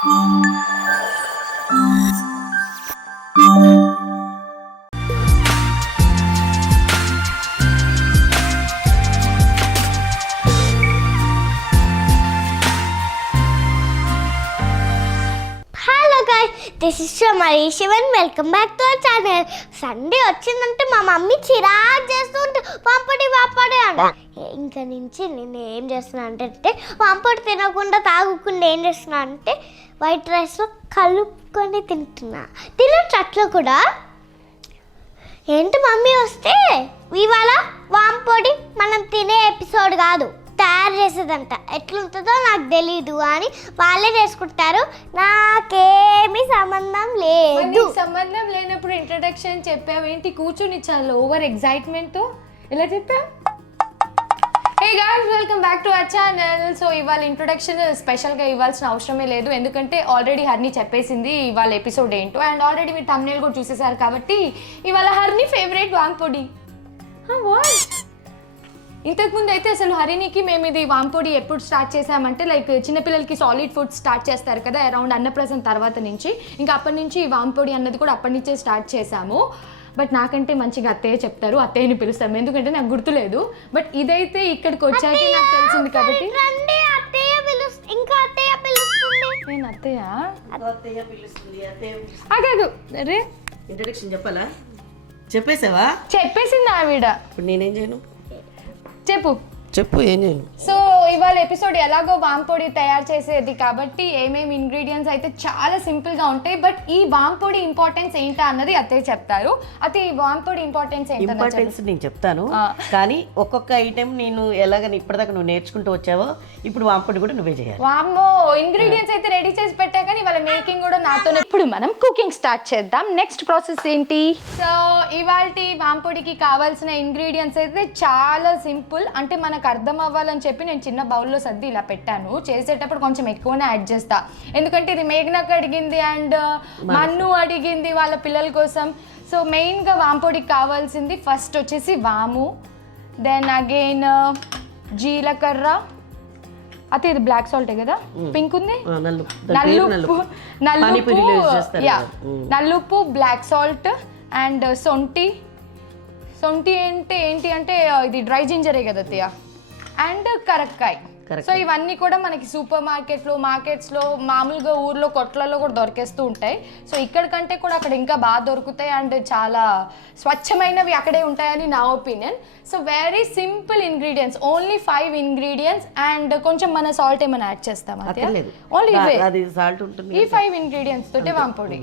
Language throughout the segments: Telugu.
This is Shamari Shivan. Welcome back to our channel. Sunday వచ్చిందంటే మా మమ్మీ చిరాకు చేస్తుంటే పంపడి అని ఇంకా నుంచి నేను ఏం చేస్తున్నా అంటే పంపడి తినకుండా తాగకుండా ఏం చేస్తున్నా అంటే వైట్ రైస్లో కలుపుకొని తినచ్చు అట్లా కూడా. ఏంటి మమ్మీ వస్తే ఇవాళ వాంపొడి మనం తినే ఎపిసోడ్ కాదు, తయారు చేసేదంట. ఎట్లుంటుందో నాకు తెలీదు అని వాళ్ళే చేసుకుంటారు, నాకేమీ సంబంధం లేదు. సంబంధం లేనప్పుడు ఇంట్రడక్షన్ చెప్పావు ఏంటి? కూర్చొని చాలా ఓవర్ ఎక్సైట్మెంట్తో ఎలా చెప్పావు? Hey guys, welcome back to our channel. So ఇవాళ ఇంట్రొడక్షన్ స్పెషల్గా ఇవ్వాల్సిన అవసరమే లేదు, ఎందుకంటే ఆల్రెడీ హర్ని చెప్పేసింది ఇవాళ ఎపిసోడ్ ఏంటో. అండ్ ఆల్రెడీ మీరు థంబ్నెయిల్ కూడా చూసేసారు కాబట్టి ఇవాళ హర్ని ఫేవరెట్ వాంపొడి. ఇంతకుముందు అయితే అసలు హరినికి మేము ఇది వాంపొడి ఎప్పుడు స్టార్ట్ చేసామంటే లైక్ చిన్నపిల్లలకి సాలిడ్ ఫుడ్ స్టార్ట్ చేస్తారు కదా అరౌండ్ అన్నప్రాసన తర్వాత నుంచి, ఇంకా అప్పటి నుంచి ఈ వాంపొడి అన్నది కూడా అప్పటి నుంచే స్టార్ట్ చేసాము. బట్ నాకంటే మంచిగా అత్తయ్య చెప్తారు, అత్తయ్యని పిలుస్తాము, ఎందుకంటే నాకు గుర్తులేదు. బట్ ఇదైతే ఇక్కడికి వచ్చాక నాకు తెలిసింది కాబట్టి నేను కాదు. అరే ఇంట్రడక్షన్ చెప్పాలా? చెప్పేసావా? చెప్పేసింది ఆవిడ. ఇప్పుడు నేనేం చేయను? చెప్పు ఏం చేయను. సో ఇవాళ ఎపిసోడ్ ఎలాగో వాంపొడి తయారు చేసేది కాబట్టి ఏమేమి ఇంగ్రీడియంట్స్ అయితే చాలా సింపుల్గా ఉంటాయి. బట్ ఈ వాంపొడి ఇంపార్టెన్స్ ఏంటా అన్నది అత్తయ్య చెప్తారు. అయితే ఈ వాంపొడి ఇంపార్టెన్స్ నేను చెప్తాను, కానీ ఒక్కొక్క ఐటెం నేను ఎలాగని ఇప్పటిదాకా నువ్వు నేర్చుకుంటూ వచ్చావో ఇప్పుడు వాంపొడి కూడా నువ్వే చేయాలి. వామ్మో, ఇంగ్రీడియంట్స్ అయితే రెడీ చేసి పెట్టా కానీ ఇవాళ మేకింగ్ కూడా నాతోనే. ఇప్పుడు మనం కుకింగ్ స్టార్ట్ చేద్దాం. నెక్స్ట్ ప్రాసెస్ ఏంటి? సో ఇవాళ వాంపొడికి కావాల్సిన ఇంగ్రీడియంట్స్ అయితే చాలా సింపుల్. అంటే మనకు అర్థం అవ్వాలని చెప్పి నేను చిన్న బౌల్లో సర్ది ఇలా పెట్టాను. చేసేటప్పుడు కొంచెం ఎక్కువనే యాడ్ చేస్తా, ఎందుకంటే ఇది మేఘనకు అడిగింది అండ్ మన్ను అడిగింది వాళ్ళ పిల్లల కోసం. సో మెయిన్గా వాంపొడికి కావాల్సింది ఫస్ట్ వచ్చేసి వాము, దెన్ అగైన్ జీలకర్ర. అయితే ఇది బ్లాక్ సాల్టే కదా, పింక్ ఉంది, నల్లుప్పు, బ్లాక్ సాల్ట్ అండ్ సొంటి అంటే ఏంటి అంటే ఇది డ్రై జింజరే కదా అత్తయ్య, అండ్ కరక్కాయ. సో ఇవన్నీ కూడా మనకి సూపర్ మార్కెట్స్లో మామూలుగా ఊర్లో కొట్లలో కూడా దొరికేస్తూ ఉంటాయి. సో ఇక్కడ కంటే కూడా అక్కడ ఇంకా బాగా దొరుకుతాయి అండ్ చాలా స్వచ్ఛమైనవి అక్కడే ఉంటాయని నా opinion. So very simple ingredients, only 5 ingredients and కొంచెం మన సాల్ట్ ఏమైనా యాడ్ చేస్తాం అంతే. ఓన్లీ ఈ 5 ఇంగ్రీడియంట్స్ తోటే వాంపొడి.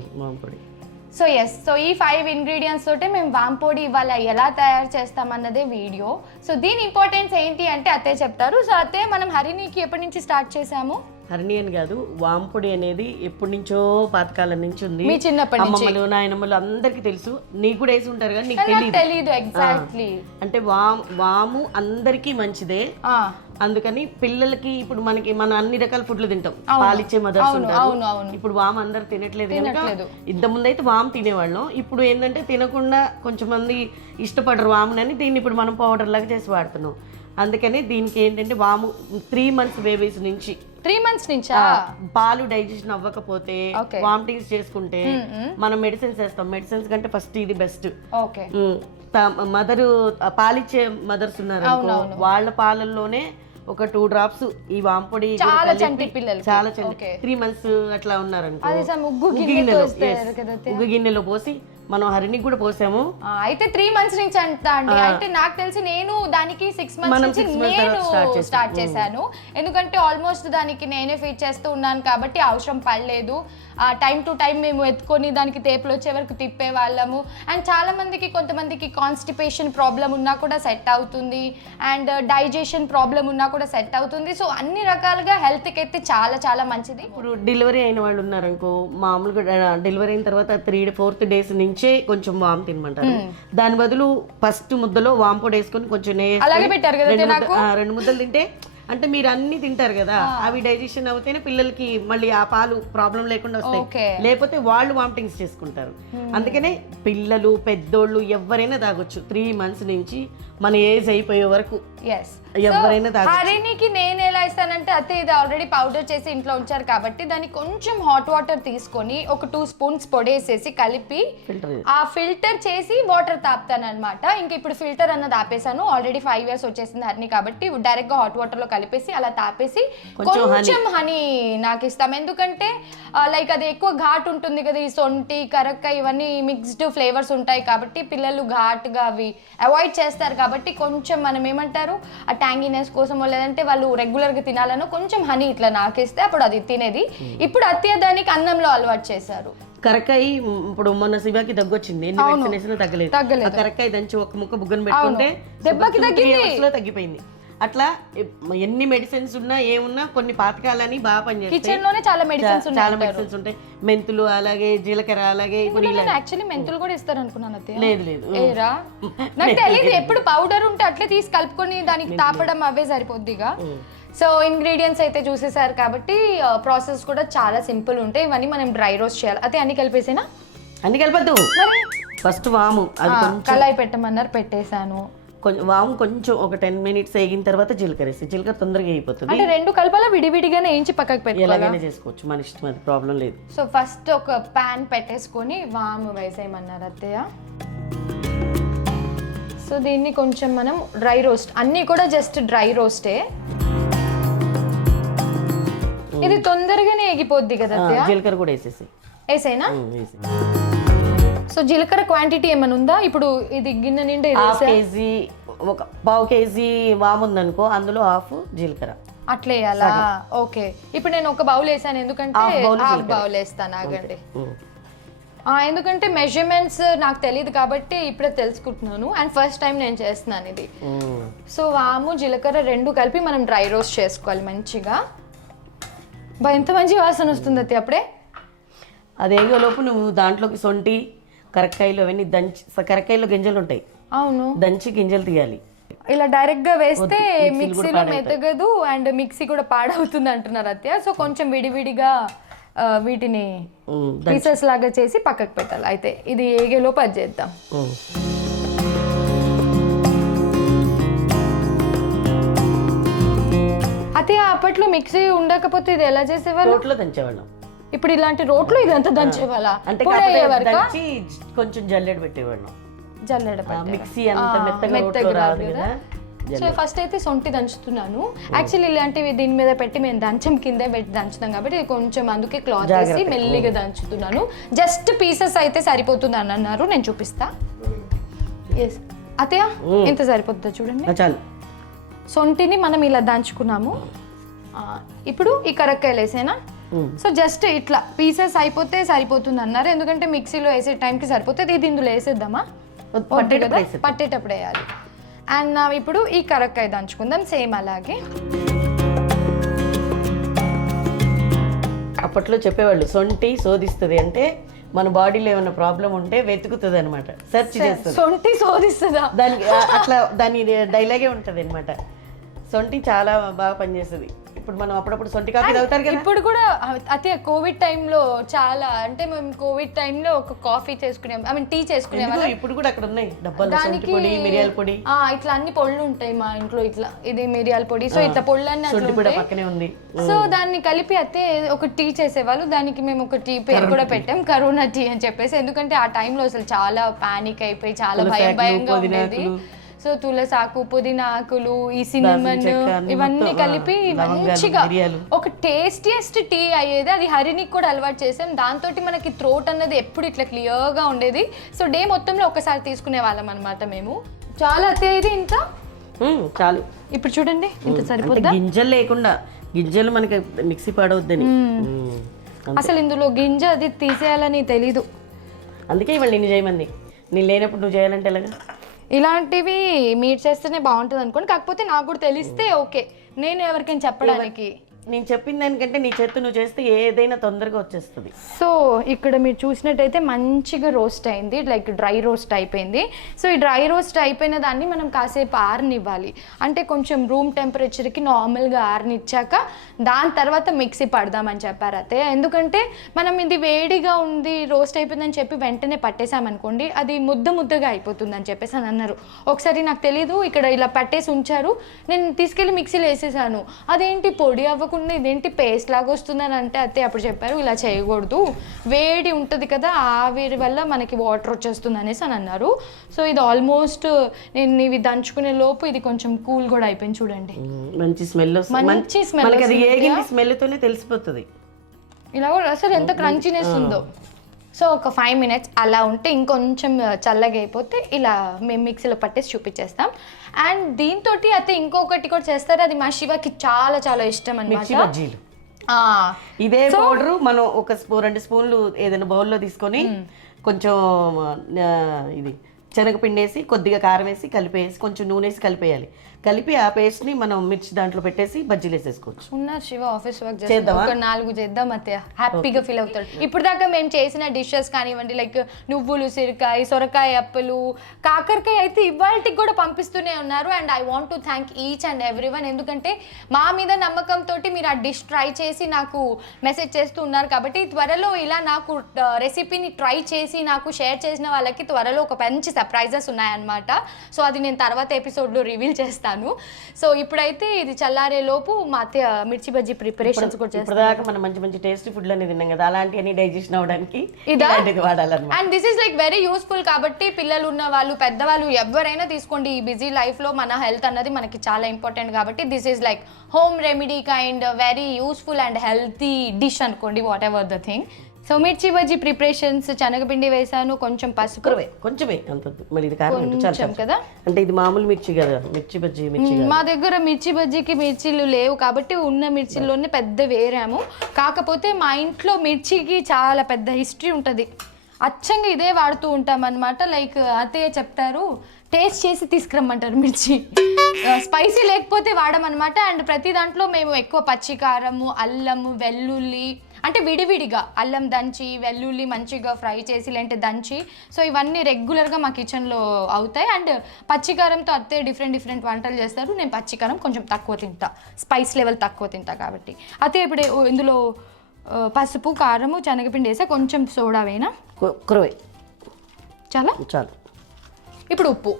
సో సో ఈ 5 ఇంగ్రీడియంట్స్ తోటే మేము వాంపొడి ఇవాళ ఎలా తయారు చేస్తామన్నదే వీడియో. సో దీని ఇంపార్టెన్స్ ఏంటి అంటే అత్తయ్య చెప్తారు. సో అత్తయ్య, మనం హరినికి ఎప్పటి నుంచి స్టార్ట్ చేసాము? హరిని అని కాదు, వాంపొడి అనేది ఎప్పటి నుంచో పాతకాలం నుంచి ఉంది. మీ చిన్నప్పటి నుంచి అమ్మమ్మలు నాయనమ్మలు అందరికీ తెలుసు, నీకు కూడా వేసి ఉంటారు కానీ నీకు తెలియదు ఎగ్జాక్ట్లీ. అంటే వాము అందరికీ మంచిదే, అందుకని పిల్లలకి ఇప్పుడు మనకి మనం అన్ని రకాల ఫుడ్లు తింటాం, పాలిచ్చే మదర్స్ ఉంటారు. ఇప్పుడు వాము అందరు తినట్లేదు. ఇంత ముందు అయితే వాము తినేవాళ్ళం, ఇప్పుడు ఏంటంటే తినకుండా కొంచెం మంది ఇష్టపడరు వామునని దీన్ని ఇప్పుడు మనం పౌడర్ లాగా చేసి వాడుతున్నాం. అందుకని దీనికి ఏంటంటే వాము 3 months బేబీస్ నుంచి 3 months నుంచా పాలు డైజెషన్ అవ్వకపోతే వామిటింగ్స్ చేసుకుంటే మనం మెడిసిన్స్ వేస్తాం. మెడిసిన్స్ కంటే ఫస్ట్ ఇది బెస్ట్. మదరు పాలిచ్చే మదర్స్ ఉన్నారు, వాళ్ళ పాలల్లోనే ఒక 2 drops ఈ వాంపొడి చాలా చంటి 3 months అట్లా ఉన్నారనుకో ఉగ్గు గిన్నెలో పోసి మనం హరినికి కూడా పోసాము. అయితే 3 months నుంచి అంటా అండి. అంటే నాకు తెలిసి నేను దానికి 6 months నుంచి నేను స్టార్ట్ చేశాను, ఎందుకంటే ఆల్మోస్ట్ దానికి నేనే ఫీడ్ చేస్తూ ఉన్నాను కాబట్టి అవసరం పడలేదు. టైం టు టైం మేము ఎత్తుకొని దానికి తేపులు వచ్చే వరకు తిప్పే వాళ్ళము. అండ్ చాలా మందికి, కొంతమందికి కాన్స్టిపేషన్ ప్రాబ్లం ఉన్నా కూడా సెట్ అవుతుంది అండ్ డైజెషన్ ప్రాబ్లం ఉన్నా కూడా సెట్ అవుతుంది. సో అన్ని రకాలుగా హెల్త్కి అయితే చాలా చాలా మంచిది. ఇప్పుడు డెలివరీ అయిన వాళ్ళు ఉన్నారనుకో, మామూలుగా డెలివరీ అయిన తర్వాత 3-4 days నుంచే కొంచెం వాము తినమంటారు. దాని బదులు ఫస్ట్ ముద్దలో వాంపొడి వేసుకొని కొంచెం 2 ముద్దలు తింటే, అంటే మీరు అన్ని తింటారు కదా, అవి డైజెషన్ అవుతేనే పిల్లలకి మళ్ళీ ఆ పాలు ప్రాబ్లం లేకుండా వస్తాయి, లేకపోతే వాళ్ళు వామిటింగ్స్ చేసుకుంటారు. అందుకనే పిల్లలు పెద్దోళ్ళు ఎవరైనా తాగొచ్చు 3 months నుంచి మన ఏజ్ అయిపోయే వరకు. ఎస్ ఎవరైనా తాగొచ్చు. హరినికి నేను ఎలా ఇస్తానంటే అతే ఇది ఆల్రెడీ పౌడర్ చేసి ఇంట్లో ఉంచారు కాబట్టి దాన్ని కొంచెం హాట్ వాటర్ తీసుకొని ఒక 2 స్పూన్స్ పొడి వేసేసి కలిపి ఆ ఫిల్టర్ చేసి వాటర్ తాపుతాను అనమాట. ఇంక ఇప్పుడు ఫిల్టర్ అన్నది ఆపేసాను, ఆల్రెడీ 5 years వచ్చేసింది హరిని కాబట్టి డైరెక్ట్ గా హాట్ వాటర్ లో కలిపేసి అలా తాపేసి కొంచెం హనీ నాకు ఇస్తాం. ఎందుకంటే లైక్ అది ఎక్కువ ఘాట్ ఉంటుంది కదా, ఈ సొంటి కరక్కాయ ఇవన్నీ మిక్స్డ్ ఫ్లేవర్స్ ఉంటాయి కాబట్టి పిల్లలు ఘాట్గా అవి అవాయిడ్ చేస్తారు కాబట్టి కొంచెం మనం ఏమంటారు ఆ ట్యాంగినెస్ కోసమో లేదంటే వాళ్ళు రెగ్యులర్గా తినాలనో కొంచెం హనీ ఇట్లా నాకేస్తే అప్పుడు అది తినేది. ఇప్పుడు అత్య దానికి అన్నంలో అలవాటు చేశారు. కరక్కాయ ఇప్పుడు మొన్న శివాకి దగ్గొచ్చింది, ఎన్ని మెడిసిన్ వేసినా తగ్గలేదు. కరక్కాయ దంచి ఒక ముక్క బుగ్గన పెట్టుకుంటే దెబ్బకి తగ్గిపోయింది. అట్లా ఎన్ని మెడిసిన్స్ ఉన్నా ఏమున్నా కొన్ని పాతకాలని బాగా పనిచేస్తాయి. కిచెన్ లోనే చాలా మెడిసిన్స్ ఉంటాయి. మెంతులు అలాగే జీలకర్ర అలాగే యాక్చువల్లీ మెంతులు కూడా ఇస్తారు అనుకున్నాను. లేదు ఏరా నాకు తెలియదు, ఎప్పుడు పౌడర్ ఉంటే అట్లే తీసి కలుపుకొని దానికి తాపడం అవే సరిపోద్దిగా. సో ఇంగ్రీడియంట్స్ అయితే చూసేసారు కాబట్టి ప్రాసెస్ కూడా చాలా సింపుల్ ఉంటాయి. ఇవన్నీ మనం డ్రై రోస్ట్ చేయాలి. అయితే అన్ని కలిపేసేనా? అన్ని కలిపద్దు, ఫస్ట్ వాము అది కళాయి పెట్టమన్నారు, పెట్టేశాను. వాము కొంచెం ఒక 10 minutes వేగిన తర్వాత జీలకర్ర వేసి, జీలకర్ర తొందరగా అయిపోతుంది. అంటే రెండు కలపాలా విడివిడిగానే వేయించి పక్కకు పెట్టి ఎలాగైనా చేసుకోవచ్చు, మన ఇష్టం, అది ప్రాబ్లం లేదు. సో ఫస్ట్ ఒక ప్యాన్ పెట్టేసుకొని వాము వేసేయమన్నారు అత్తయ్య. సో దీన్ని కొంచెం మనం డ్రై రోస్ట్, అన్నీ కూడా జస్ట్ డ్రై రోస్టే. ఇది తొందరగానే ఎగిపోద్ది కదా అత్తయ్య. జీలకర్ర కూడా వేసేనా? సో జీలకర్ర క్వాంటిటీ ఏమైనా ఉందా? ఇప్పుడు ఇది గిన్నె నిండా కేజీ, ఒక పావు కేజీ వాము ఉందనుకో, అందులో హాఫ్ జీలకర్ర అట్లా వేయాలా? ఓకే, ఇప్పుడు నేను ఒక బౌల్ వేసాను ఎందుకంటే హాఫ్ బౌల్ వేస్తాను. ఆగండి, ఎందుకంటే మెజర్మెంట్స్ నాకు తెలియదు కాబట్టి ఇప్పుడే తెలుసుకుంటున్నాను అండ్ ఫస్ట్ టైం నేను చేస్తున్నాను ఇది. సో వాము జీలకర్ర రెండు కలిపి మనం డ్రై రోస్ట్ చేసుకోవాలి మంచిగా. ఎంత మంచి వాసన వస్తుంది అత్తి అప్పుడే. అదేగోలోపు నువ్వు దాంట్లోకి సొంటి కరక్కాయలు అవన్నీ దంచి, కరక్కాయలో గింజలు ఉంటాయి, అవును, దంచి గింజలు తీయాలి. ఇలా డైరెక్ట్ గా వేస్తే మిక్సీలో మెతగదు అండ్ మిక్సీ కూడా పాడవుతుంది అంటున్నారు అత్తయ్య. సో కొంచెం విడివిడిగా వీటిని పీసెస్ లాగా చేసి పక్కకు పెట్టాలి. అయితే ఇది ఏగేలోపు అది చేద్దాం. అత్తయ్య అప్పట్లో మిక్సీ ఉండకపోతే ఇది ఎలా చేసేవాళ్ళు? రోట్లో దంచేవాళ్ళం. ఇప్పుడు ఇలాంటి రోట్లో ఇదంతా దంచేవాళ్ళ? అంటే కొంచెం జల్లెడ పెట్టేవాళ్ళం. జల్లెడ మిక్సీ అంత మెత్తగా రాదు కదా. సో ఫస్ట్ అయితే సొంటి దంచుతున్నాను. యాక్చువల్లీ ఇలాంటివి దీని మీద పెట్టి మేము దంచం కిందే పెట్టి దంచుతాం కాబట్టి కొంచెం అందుకే క్లాత్ వేసి మెల్లిగా దంచుతున్నాను. జస్ట్ పీసెస్ అయితే సరిపోతుంది అని అన్నారు, నేను చూపిస్తా. ఎస్ అత్తయ్య, ఎంత సరిపోతుందో చూడండి. చాలు. సొంటిని మనం ఇలా దంచుకున్నాము. ఇప్పుడు ఈ కరక్కాయలు వేసేనా? సో జస్ట్ ఇట్లా పీసెస్ అయిపోతే సరిపోతుంది అన్నారు, ఎందుకంటే మిక్సీలో వేసే టైంకి సరిపోతుంది. ఇది ఇందులో వేసేద్దామా? పట్టేటప్పుడు వేయాలి. అండ్ ఇప్పుడు ఈ కరక్కాయ దంచుకుందాం సేమ్ అలాగే. అప్పట్లో చెప్పేవాళ్ళు సొంటి శోధిస్తుంది అంటే మన బాడీలో ఏమైనా ప్రాబ్లం ఉంటే వెతుకుతుంది అనమాట, సెర్చ్ చేస్తుంది. సొంటి శోధిస్తుందా? దానికి అట్లా దాని డైలాగే ఉంటుంది అనమాట. సొంటి చాలా బాగా పనిచేస్తుంది. ఇప్పుడు మనం అప్పుడప్పుడు సొంటి కాఫీ తాగుతారు కదా. ఇప్పుడు కూడా అతే కోవిడ్ టైంలో చాలా, అంటే మేము కోవిడ్ టైంలో ఒక కాఫీ చేసుకునేం, ఐ మీన్ టీ చేసుకునేవాళ్ళం. ఇప్పుడు కూడా అక్కడ ఉన్నాయి డబ్బాలు సొంటి పొడి, మిరియాల పొడి, ఇట్లా అన్ని పొళ్ళు ఉంటాయి మా ఇంట్లో. ఇట్లా ఇది మిరియాల పొడి, సో ఇట్లా పొళ్ళు అన్ని పక్కనే ఉంది. సో దాన్ని కలిపి అయితే ఒక టీ చేసేవాళ్ళు. దానికి మేము ఒక టీ పేరు కూడా పెట్టాం, కరోనా టీ అని చెప్పేసి. ఎందుకంటే ఆ టైంలో అసలు చాలా పానిక్ అయిపోయి చాలా భయంగా ఉండేది. సో తులసాకు, పుదీనా ఆకులు, ఈ సినిమన్ ఇవన్నీ కలిపి మంచిగా ఒక టేస్టియస్ట్ టీ అయ్యేది. అది హరినికి కూడా అలవాటు చేసాం. దాంతో మనకి థ్రోట్ అన్నది ఎప్పుడు ఇట్లా క్లియర్గా ఉండేది. సో డే మొత్తంలో ఒకసారి తీసుకునే వాళ్ళం అనమాట మేము. చాలా అత్తయ్య ఇంత చాలు. ఇప్పుడు చూడండి ఇంత సరిపోద్దా? గింజలు లేకుండా, గింజలు మనకి మిక్సీ పాడవద్దని. అసలు ఇందులో గింజ అది తీసేయాలని తెలీదు, అందుకే ఇవాళ నిన్ను చేయమంది. నేను లేనప్పుడు నువ్వు చేయాలంటే ఎలాగా? ఇలాంటివి మీరు చేస్తేనే బాగుంటుంది అనుకోండి. కాకపోతే నాకు కూడా తెలిస్తే ఓకే, నేను ఎవరికైనా చెప్పడానికి. నేను చెప్పిన దానికంటే నీ చేత్తో నువ్వు చేస్తే ఏదైనా తొందరగా వచ్చేస్తుంది. సో ఇక్కడ మీరు చూసినట్టయితే మంచిగా రోస్ట్ అయింది, లైక్ డ్రై రోస్ట్ అయిపోయింది. సో ఈ డ్రై రోస్ట్ అయిపోయిన దాన్ని మనం కాసేపు ఆరనివ్వాలి. అంటే కొంచెం రూమ్ టెంపరేచర్కి నార్మల్గా ఆరనిచ్చాక దాని తర్వాత మిక్సీ పడదామని చెప్పారు అయితే. ఎందుకంటే మనం ఇది వేడిగా ఉంది రోస్ట్ అయిపోయిందని చెప్పి వెంటనే పట్టేసామనుకోండి అది ముద్దగా అయిపోతుందని చెప్పేసి అని అన్నారు. ఒకసారి నాకు తెలీదు, ఇక్కడ ఇలా పట్టేసి ఉంచారు, నేను తీసుకెళ్ళి మిక్సీలో వేసేసాను. అదేంటి పొడి అవ్వకుండా ఇదేంటి పేస్ట్ లాగా వస్తుందని అంటే అయితే అప్పుడు చెప్పారు ఇలా చేయకూడదు, వేడి ఉంటుంది కదా ఆవిరి వల్ల మనకి వాటర్ వచ్చేస్తుంది అనేసి అని అన్నారు. సో ఇది ఆల్మోస్ట్ నేను ఇవి దంచుకునే లోపు ఇది కొంచెం కూల్ కూడా అయిపోయింది. చూడండి మంచి స్మెల్ మంచి స్మెల్, స్మెల్ తోనే తెలిసిపోతుంది ఇలా కూడా అసలు ఎంత క్రంచీనెస్ ఉందో. సో ఒక 5 minutes అలా ఉంటే ఇంకొంచెం చల్లగా అయిపోతే ఇలా మేము మిక్సీలో పట్టేసి చూపించేస్తాం. అండ్ దీంతో అయితే ఇంకొకటి కూడా చేస్తారు, అది మా శివకి చాలా చాలా ఇష్టం అన్నమాట. ఇదే పౌడర్ మనం ఒక 2 స్పూన్లు ఏదైనా బౌల్లో తీసుకొని కొంచెం ఇది శనగపిండి వేసి కొద్దిగా కారం వేసి కలిపేసి కొంచెం నూనె వేసి కలిపేయాలి. కలిపి ఆ పేస్ట్ ని మనం మిర్చి దాంట్లో పెట్టేసి బజ్జీలు వేసేసుకోవచ్చు. ఉన్నారు శివ ఆఫీస్ వర్క్ చేద్దాం, ఒక 4 చేద్దాం అత్తయ్య, హ్యాపీగా ఫీల్ అవుతాడు. ఇప్పుడు దాకా మేము చేసిన డిషెస్ కానివ్వండి, లైక్ నువ్వులు, సిరకాయ, సొరకాయ అప్పలు, కాకరకాయ అయితే ఇవాళకి కూడా పంపిస్తూనే ఉన్నారు. And I want to thank each and every one, ఎందుకంటే మా మీద నమ్మకంతో మీరు ఆ డిష్ ట్రై చేసి నాకు మెసేజ్ చేస్తూ ఉన్నారు. కాబట్టి త్వరలో ఇలా నాకు రెసిపీని ట్రై చేసి నాకు షేర్ చేసిన వాళ్ళకి త్వరలో ఒక మంచి సర్ప్రైజెస్ ఉన్నాయన్నమాట. సో అది నేను తర్వాత ఎపిసోడ్లో రివీల్ చేస్తాను. సో ఇప్పుడైతే ఇది చల్లారే లోపు మా అత్తయ్య మిర్చి బజ్జీ ప్రిపరేషన్స్ కూడా చేస్తాను. ఇప్పటిదాకా మనం మంచి మంచి టేస్టీ ఫుడ్ అనేది తిన్నాం కదా, అలాంటివన్నీ డైజెషన్ అవ్వడానికి ఇలాంటిది వాడాలన్నమాట. And this is like very useful కాబట్టి పిల్లలు ఉన్న వాళ్ళు పెద్దవాళ్ళు ఎవరైనా తీసుకోండి. ఈ బిజీ లైఫ్లో మన హెల్త్ అన్నది మనకి చాలా ఇంపార్టెంట్ కాబట్టి this is like home remedy kind very useful and healthy dish అనుకోండి, what ever the thing. So మిర్చి బజ్జీ ప్రిపరేషన్స్, శనగపిండి వేసాను, కొంచెం పసుపు, కొంచెమే అంత మరి ఇది కారం కదా, అంటే ఇది మామూలు మిర్చి కదా, మిర్చి బజ్జీ మిర్చి. మా దగ్గర మిర్చి బజ్జీకి మిర్చీలు లేవు కాబట్టి ఉన్న మిర్చిలోనే పెద్ద వేరాము. కాకపోతే మా ఇంట్లో మిర్చికి చాలా పెద్ద హిస్టరీ ఉంటుంది, అచ్చంగా ఇదే వాడుతూ ఉంటాం అనమాట. లైక్ అత్తయ్య చెప్తారు టేస్ట్ చేసి తీసుకురమ్మంటారు మిర్చి, స్పైసీ లేకపోతే వాడమన్నమాట. అండ్ ప్రతి దాంట్లో మేము ఎక్కువ పచ్చికారము, అల్లము, వెల్లుల్లి, అంటే విడివిడిగా అల్లం దంచి వెల్లుల్లి మంచిగా ఫ్రై చేసి లేంటే దంచి, సో ఇవన్నీ రెగ్యులర్గా మా కిచెన్లో అవుతాయి. అండ్ పచ్చికారంతో అత్తే డిఫరెంట్ వంటలు చేస్తారు. నేను పచ్చికారం కొంచెం తక్కువ తింటా, స్పైస్ లెవెల్ తక్కువ తింటా కాబట్టి. అత్తే ఇప్పుడు ఇందులో పసుపు, కారము, శనగపిండి వేసా, కొంచెం సోడా వేనా, చాలా చాలు. ఇప్పుడు ఉప్పు.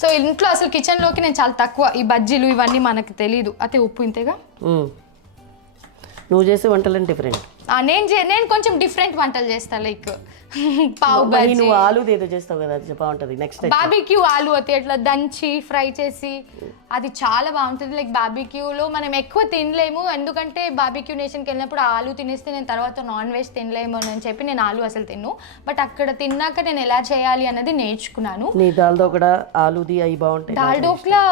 సో ఇంట్లో అసలు కిచెన్లోకి నేను చాలా తక్కువ, ఈ బజ్జీలు ఇవన్నీ మనకు తెలీదు. అయితే ఉప్పు ఇంతేగా. నువ్వు చేసే వంటలు డిఫరెంట్, నేను కొంచెం డిఫరెంట్ వంటలు చేస్తా. లైక్ పావు బజ్జీ, నువ్వు ఆలు ఏదో చేస్తావు కదా, అది బాగుంటుంది. నెక్స్ట్ బార్బిక్యూ ఆలు అయితే అట్లా దంచి ఫ్రై చేసి అది చాలా బాగుంటుంది. లైక్ బార్బిక్యూలో మనం ఎక్కువ తినలేము, ఎందుకంటే బార్బిక్యూ నేషన్కి వెళ్ళినప్పుడు ఆలు తినేస్తే నేను తర్వాత నాన్ వెజ్ తినలేము అని చెప్పి నేను ఆలు అసలు తిన్ను. బట్ అక్కడ తిన్నాక నేను ఎలా చేయాలి అన్నది నేర్చుకున్నాను. నీ దాల్ డోక్లా ఆలుది అవి బాగుంటాయి. దాల్ డోక్లా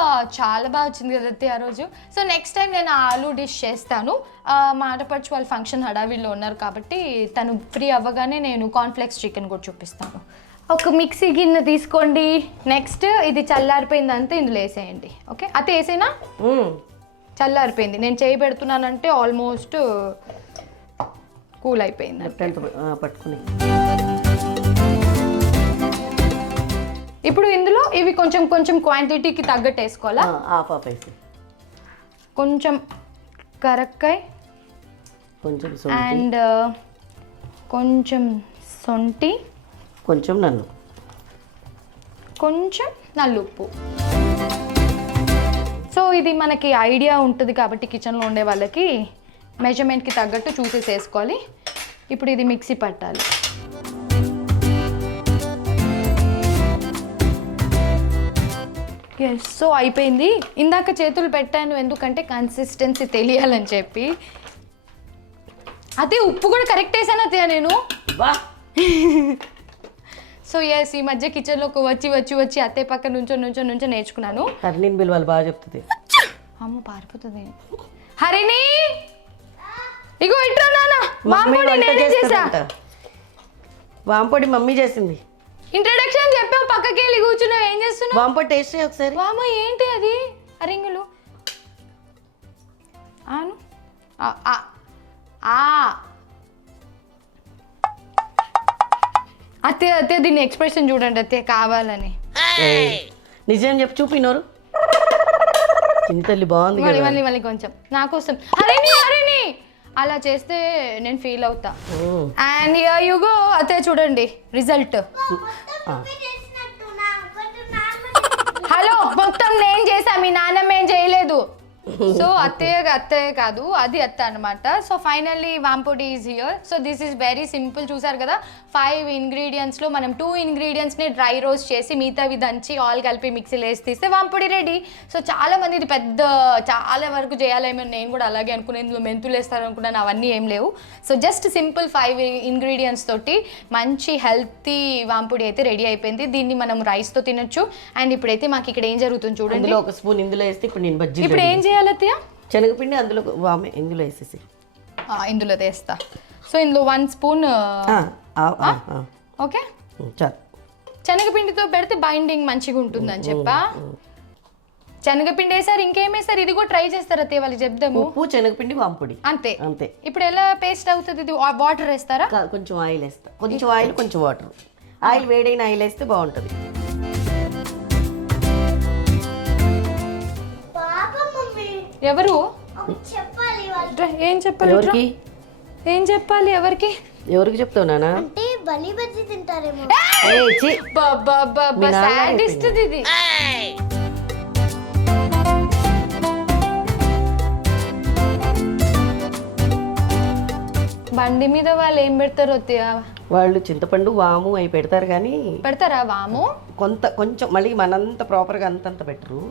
చాలా బాగా వచ్చింది కదా ఆ రోజు. సో నెక్స్ట్ టైం నేను ఆలు డిష్ చేస్తాను. మా ఆడపడుచు వాళ్ళు ఫంక్షన్ హడావిల్లో ఉన్నారు కాబట్టి తను ఫ్రీ అవ్వగానే నేను కార్న్ఫ్లెక్స్ చికెన్ కూడా చూపిస్తాను. ఒక మిక్సీ గిన్నె తీసుకోండి. నెక్స్ట్ ఇది చల్లారిపోయిందంటే ఇందులో వేసేయండి. ఓకే అయితే వేసేనా, చల్లారిపోయింది. నేను చేయి పెడుతున్నానంటే ఆల్మోస్ట్ కూల్ అయిపోయింది పట్టుకుని. ఇప్పుడు ఇందులో ఇవి కొంచెం క్వాంటిటీకి తగ్గట్టు వేసుకోవాలా. కొంచెం కరక్కాయ అండ్ కొంచెం సొంటి, కొంచెం నల్లుప్పు. సో ఇది మనకి ఐడియా ఉంటుంది కాబట్టి కిచెన్లో ఉండే వాళ్ళకి మెజర్మెంట్కి తగ్గట్టు చూసేసి వేసుకోవాలి. ఇప్పుడు ఇది మిక్సీ పట్టాలి. ఎస్, సో అయిపోయింది. ఇందాక చేతులు పెట్టాను ఎందుకంటే కన్సిస్టెన్సీ తెలియాలని చెప్పి. అదే ఉప్పు కూడా కరెక్ట్ వేసాను అదే నేను. సో ఎస్, ఈ మధ్య కిచెన్లోకి వచ్చి అత్తే పక్క నుంచో నేర్చుకున్నాను. హరిణిని బిల్వాలి, బాగా చెప్తుంది. అమ్మ పారిపోతుంది. హరిణి ఇగో ఇట్రా నాన్న, వాంపొడి నేనే చేసా. వాంపొడి మమ్మీ చేసింది. ఇంట్రడక్షన్ చెప్పావు, పక్కకి వెళ్ళి కూర్చున్నావు, ఏం చేస్తున్నావు? వాంపొడి టేస్ట్ ఒకసారి. వామ ఏంటి అది? అరింగులు ఆను ఆ ఆ ఆ అత్తయ్య అత్తయ్య దీన్ని ఎక్స్ప్రెషన్ చూడండి అత్తయ్య కావాలని. నిజం చెప్పు చూపినోరు చింతల్లి బాగుంది మళ్ళీ కదా. మళ్ళీ మళ్ళీ కొంచెం నా కోసం హరిని అలా చేస్తే నేను ఫీల్ అవుతా. అండ్ యు గో అత్తయ్య చూడండి రిజల్ట్. హలో మొత్తం నేను చేసా, మీ నాన్నమ్మ ఏం చేయలేదు. సో అత్తయ్య కాదు, అది అత్త అనమాట. సో ఫైనల్లీ వాంపొడి is here. So this is very simple. చూసారు కదా 5 ఇంగ్రీడియంట్స్లో మనం 2 ఇంగ్రీడియంట్స్ని డ్రై రోస్ట్ చేసి మిగతావి దంచి ఆయిల్ కలిపి మిక్సీలో వేసి తీస్తే వాంపొడి రెడీ. సో చాలా మంది ఇది పెద్ద చాలా వరకు చేయాలేమో, నేను కూడా అలాగే అనుకున్నాను. ఇందులో మెంతులు వేస్తారనుకున్నాను, అవన్నీ ఏం లేవు. సో జస్ట్ సింపుల్ 5 ఇంగ్రీడియంట్స్ తోటి మంచి హెల్తీ వాంపొడి అయితే రెడీ అయిపోయింది. దీన్ని మనం రైస్తో తినొచ్చు. అండ్ ఇప్పుడైతే మాకు ఇక్కడ ఏం జరుగుతుంది చూడండి. ఒక స్పూన్ ఇందులో వేస్తే ఇప్పుడు నేను బజ్జీ ఇప్పుడు ఏం చేయాలి అత్తయ్య? శనగపిండి అందులో వామే ఇందులో వేసేసి ఇందులో వేస్తా. సో ఇందులో 1 స్పూన్ ఓకే చాలు. శనగపిండితో పెడితే బైండింగ్ మంచిగా ఉంటుందని చెప్పా. శనగపిండి వేసారు, ఇంకేం వేసారు? ఇది కూడా ట్రై చేస్తారు అత్తయ్య, వాళ్ళకి చెప్దాము. ఉప్పు శనగపిండి వాంపొడి అంతే అంతే. ఇప్పుడు ఎలా పేస్ట్ అవుతుంది? ఇది వాటర్ వేస్తారా? కొంచెం ఆయిల్ వేస్తా, కొంచెం ఆయిల్ కొంచెం వాటర్. ఆయిల్ వేడైన ఆయిల్ వేస్తే బాగుంటుంది. ఎవరు చెప్పాలి ఏం చెప్పాలి? ఎవరికి ఏం చెప్పాలి? ఎవరికి చెప్తావు నాన్న? అంటే బలి బజ్జీ తింటారేమో. సాడిస్ట్ ఇది. బండి మీద వాళ్ళు ఏం పెడతారు అత్తయ్య? వాళ్ళు చింతపండు వాము అవి పెడతారు కానీ పెడతారా వాము? కొంచెం మళ్ళీ మనంత ప్రాపర్గా అంతంత పెట్టరు.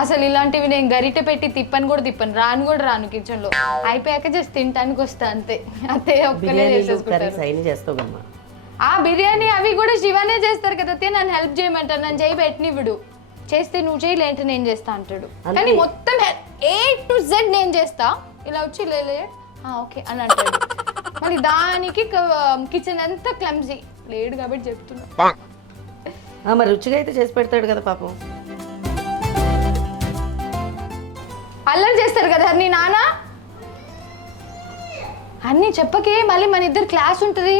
అసలు ఇలాంటివి నేను గరిటె పెట్టి తిప్పను రాను కిచెన్లో. అయిపోయాక జస్ట్ తినడానికి వస్తా అంతే. అత్తయ్య ఒక్కనే చేసేసుకుంటారు. ఆ బిర్యానీ అవి కూడా శివనే చేస్తారు కదా అత్తయ్య. నన్ను హెల్ప్ చేయమంటారు, నన్ను చేయి పెట్టినివ్వడు. చేస్తే నువ్వు చేయి, లేంటే నేను చేస్తా అంటాడు. కానీ మొత్తం A to Z నేను చేస్తా. ఇలా వచ్చి లేలే ఓకే అని అంటాడు. మరి దానికి కిచెన్ అంతా క్లమ్జీ లేడు కాబట్టి చెప్తున్నా. మరి రుచిగా అయితే చేసి పెడతాడు కదా పాపం. అల్లరి చేస్తారు కదా నీ నాన్న. అన్ని చెప్పకే, మళ్ళీ మన ఇద్దరు క్లాస్ ఉంటుంది.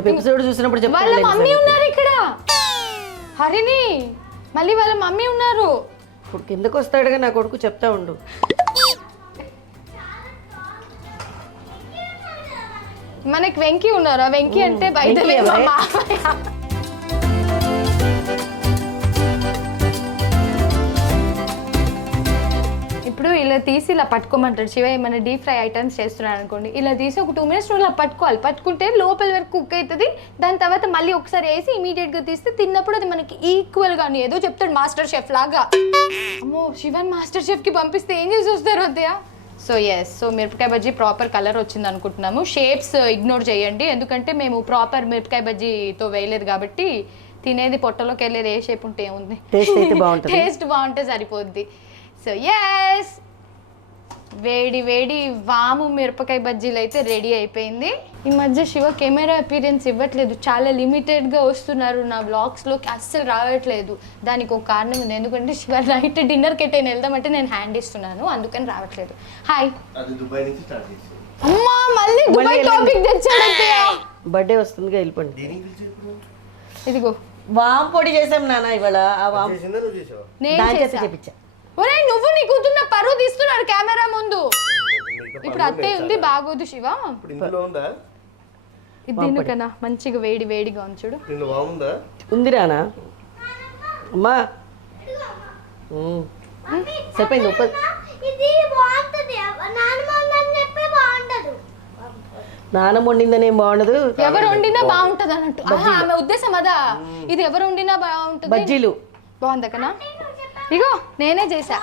ఎపిసోడ్ చూసినప్పుడు వాళ్ళ మమ్మీ ఉన్నారు ఇక్కడ. హరిని మళ్ళీ వాళ్ళ మమ్మీ ఉన్నారు. ఇప్పుడు కిందకు వస్తాడుగా నా కొడుకు, చెప్తా ఉండు. మనకి వెంకీ ఉన్నారా? వెంకీ అంటే బయట ఇప్పుడు ఇలా తీసి ఇలా పట్టుకోమంటాడు శివ. ఏమైనా డీప్ ఫ్రై ఐటమ్స్ చేస్తున్నాడు అనుకోండి, ఇలా తీసి ఒక 2 minutes ఇలా పట్టుకోవాలి. పట్టుకుంటే లోపల వరకు కుక్ అవుతుంది. దాని తర్వాత మళ్ళీ ఒకసారి వేసి ఇమీడియట్గా తీస్తే తిన్నప్పుడు అది మనకి ఈక్వల్గా ఏదో చెప్తాడు మాస్టర్ షెఫ్ లాగా. అమ్మో, శివన్ మాస్టర్ షెఫ్కి పంపిస్తే ఏం చేసి వస్తారు అత్తయ్య? సో సో మిరపకాయ బజ్జీ ప్రాపర్ కలర్ వచ్చింది అనుకుంటున్నాము. షేప్స్ ఇగ్నోర్ చేయండి, ఎందుకంటే మేము ప్రాపర్ మిరపకాయ బజ్జీతో వేయలేదు కాబట్టి. తినేది పొట్టలోకి వెళ్ళేది ఏ షేప్ ఉంటే ఏముంది, టేస్ట్ బాగుంటే సరిపోద్ది. సో వేడి వేడి వాము మిరపకాయ బజ్జీలు అయితే రెడీ అయిపోయింది. ఈ మధ్య శివ కెమెరా అపీరెన్స్ ఇవ్వట్లేదు, చాలా లిమిటెడ్గా వస్తున్నారు నా వ్లాగ్స్లోకి, అస్సలు రావట్లేదు. దానికి ఒక కారణం ఉంది, ఎందుకంటే శివ నైట్ డిన్నర్కి ఎట్టైనా వెళ్దామంటే నేను హ్యాండ్ ఇస్తున్నాను, అందుకని రావట్లేదు. హాయ్ అమ్మా, మళ్ళీ దుబాయ్ టాపిక్ తెచ్చాడంటే. బర్త్డే వస్తుంది వెళ్ళిపోండి. ఇదిగో వాంపొడి చేసాం నాన్న ఇవాళ. నేను చేపించా. ఒరే నువ్వు నీ కూతున్న పరువు తీస్తున్నాడు కెమెరా ముందు. ఇప్పుడు అత్తయ్య ఉంది, బాగోదు శివ. ఇది దీనికన్నా మంచిగా వేడి వేడిగా ఉంది చూడు. ఉంది రానా అమ్మా. చెప్పండి. నాన్న వండిందనే బాగుండదు, ఎవరు వండినా బాగుంటది అన్నట్టు ఆమె ఉద్దేశం అదా. ఇది ఎవరు వండినా బాగుంటది. బజ్జీలు బాగుందా కన్నా? ఇగో నేనే చేసా.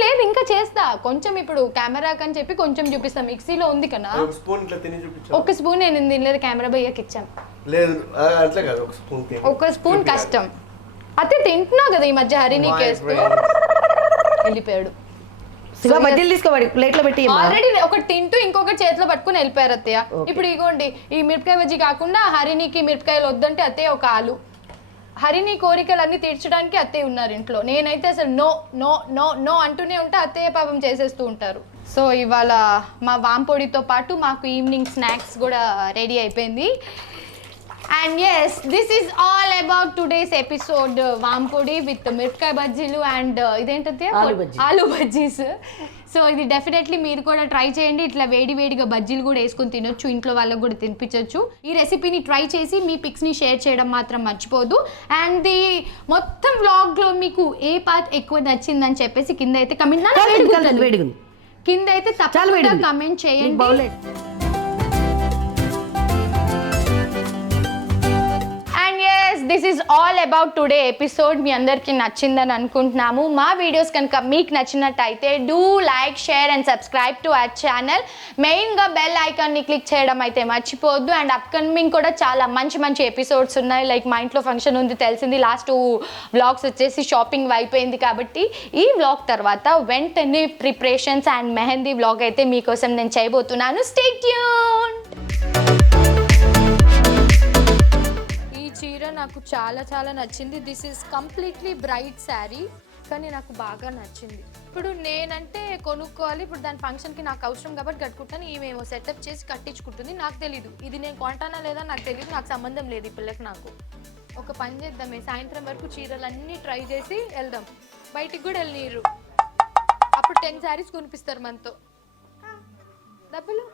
లేదు ఇంకా చేస్తా కొంచెం. ఇప్పుడు కెమెరా కని చెప్పి కొంచెం చూపిస్తా. మిక్సీలో ఉంది కన్నా, ఒక స్పూన్ నేను తినలేదు, కెమెరా భయ్యకి ఇచ్చాను. ఒక స్పూన్ కష్టం. అయితే తింటున్నావు కదా ఈ మధ్య హరిని కేస్తూ. వెళ్ళిపోయాడు. శివ బజ్జీలు తీసుకోబడి ప్లేట్లో పెట్టి ఆల్రెడీ ఒక తింటూ ఇంకొక చేతిలో పట్టుకుని వెళ్ళిపోయారు అత్తయ్య. ఇప్పుడు ఇగోండి ఈ మిరపకాయ బజ్జీ కాకుండా హరినికి మిరపకాయలు వద్దంటే అత్తయ్య ఒక ఆలు. హరిని కోరికలన్నీ తీర్చడానికి అత్తయ్య ఉన్నారు ఇంట్లో. నేనైతే అసలు నో నో నో నో అంటూనే ఉంటే అత్తయ్య పాపం చేసేస్తూ ఉంటారు. సో ఇవాళ మా వాంపొడితో పాటు మాకు ఈవినింగ్ స్నాక్స్ కూడా రెడీ అయిపోయింది. And yes this is all about today's episode. వాంపొడి విత్ మిరపకాయ బజ్జీలు అండ్ ఇదేంటంటే ఆలు బజ్జీస్. సో ఇది డెఫినెట్లీ మీరు కూడా ట్రై చేయండి. ఇట్లా వేడిగా బజ్జీలు కూడా వేసుకొని తినొచ్చు, ఇంట్లో వాళ్ళకి కూడా తినిపించవచ్చు. ఈ రెసిపీని ట్రై చేసి మీ పిక్స్ని షేర్ చేయడం మాత్రం మర్చిపోదు. అండ్ ది మొత్తం వ్లాగ్లో మీకు ఏ పార్ట్ ఎక్కువ నచ్చిందని చెప్పేసి కింద అయితే కింద అయితే తప్పకుండా కమెంట్ చేయండి. This is all about today episode. మీ అందరికీ నచ్చిందని అనుకుంటున్నాము. మా వీడియోస్ కనుక మీకు నచ్చినట్టయితే do like, share and subscribe to our channel. మెయిన్గా బెల్ ఐకాన్ని క్లిక్ చేయడం అయితే మర్చిపోవద్దు. అండ్ అప్కమింగ్ కూడా చాలా మంచి ఎపిసోడ్స్ ఉన్నాయి. లైక్ మా ఇంట్లో ఫంక్షన్ ఉంది తెలిసింది. లాస్ట్ 2 వ్లాగ్స్ వచ్చేసి షాపింగ్ అయిపోయింది కాబట్టి ఈ వ్లాగ్ తర్వాత వెంటనే ప్రిపరేషన్స్ అండ్ మెహందీ వ్లాగ్ అయితే మీకోసం నేను చేయబోతున్నాను. Stay tuned. చీర నాకు చాలా నచ్చింది. This is completely bright sari, కానీ నాకు బాగా నచ్చింది. ఇప్పుడు నేనంటే కొనుక్కోవాలి, ఇప్పుడు దాని ఫంక్షన్కి నాకు అవసరం కాబట్టి కట్టుకుంటాను. ఈమెమో సెటప్ చేసి కట్టించుకుంటుంది. నాకు తెలీదు ఇది నేను కొంటానా లేదా నాకు తెలియదు. నాకు సంబంధం లేదు ఈ పిల్లకి నాకు. ఒక పని చేద్దామే, సాయంత్రం వరకు చీరలన్నీ ట్రై చేసి వెళ్దాం. బయటికి కూడా వెళ్ళిరు. అప్పుడు 10 శారీస్ కొనిపిస్తారు మనతో. డబ్బులు